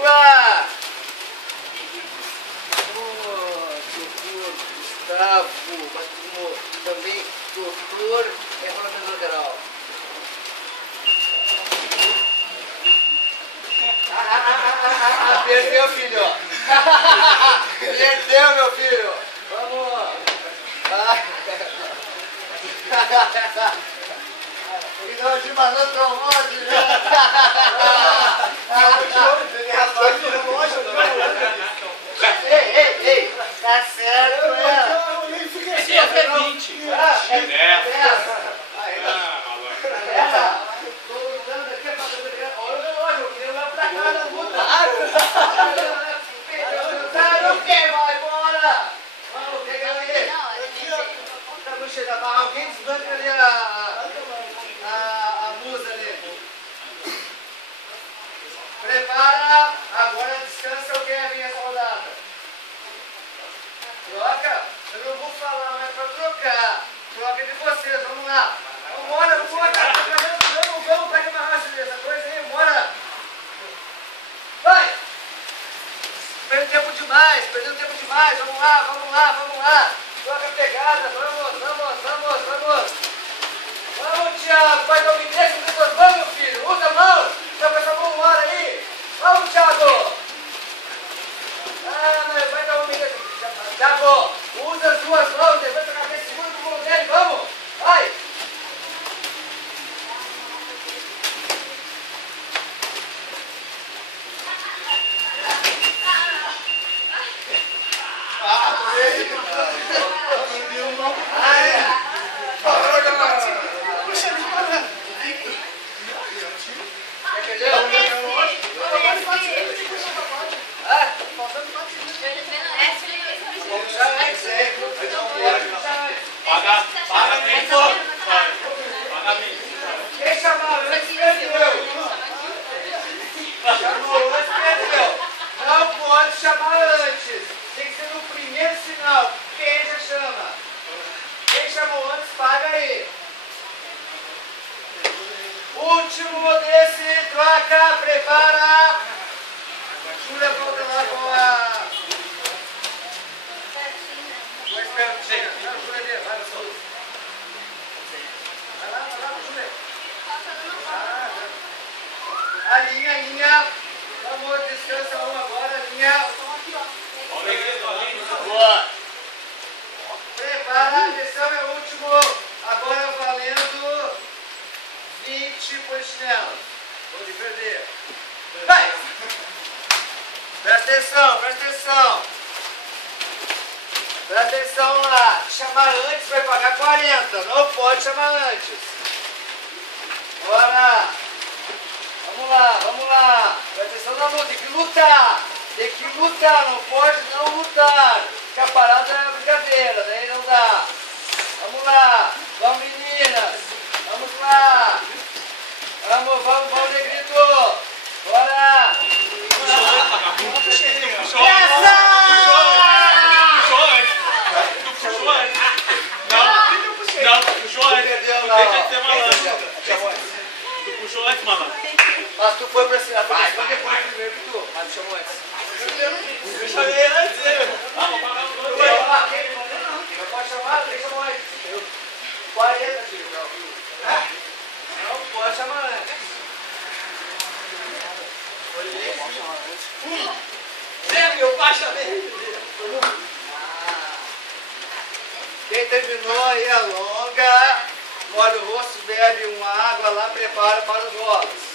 Vamos lá! Doutor Gustavo, mas como também doutor é parlamentar geral. Perdeu, filho! Perdeu, meu filho! Vamos! Final de malandro onde, né? Ei! Tá certo, Essa é 20. Tô lutando aqui pra fazer. Olha o relógio, eu queria lá pra cá da luta. Não quer, vai embora! Vamos, pega aí. Vamos chegar, alguém desbanca ali a musa ali. Prepara, agora descansa o Kevin essa rodada. Troca, eu não vou falar mais pra trocar. Troca de vocês, vamos lá. Vambora, vamos, pega uma raça dessa coisa aí, bora. Vai! Perdeu tempo demais, vamos lá. Troca a pegada, vamos. Vamos, Thiago, vai dar um inglês com duas mãos, meu filho. Usa a mão, tá com essa mão no ar aí. Vamos, Thiago. Vai dar um inglês. Thiago, usa as duas mãos, levanta a cabeça, segura com o mão dele, vamos. Vai. Quem chamou antes perdeu. Chamou antes perdeu. Não pode chamar antes. Tem que ser no primeiro sinal. Quem já chama? Quem chamou antes, paga aí. Último desse, troca, prepara. Júlia volta lá com a... Vai esperar, chega. Não, Júlia ali, vai, Júlia. Vai lá, Júlia. A linha. Vamos, descansa um agora, a linha. Boa. Prepara, atenção, é o último. Agora valendo 20 polichinelos. Pode perder. Vai! Presta atenção. Presta atenção lá. Chamar antes vai pagar 40. Não pode chamar antes. Bora. Vamos lá. Presta atenção na luta. Tem que lutar. Não pode não lutar. Ficar parado é brincadeira. Daí não dá. Vamos lá. Vamos, meninas. Vamos lá. Vamos, negrito. Bora. Tu puxou antes, malandro. Mas tu foi pra cima. Vai, depois primeiro que tu. Mas tu chamou antes. Eu chamei antes, Eu marquei, não pode chamar, quem chamou antes? 40, filho. Não pode chamar antes. meu baixa dele. Quem terminou aí a longa, molha o rosto, bebe uma água lá, prepara para os rolos.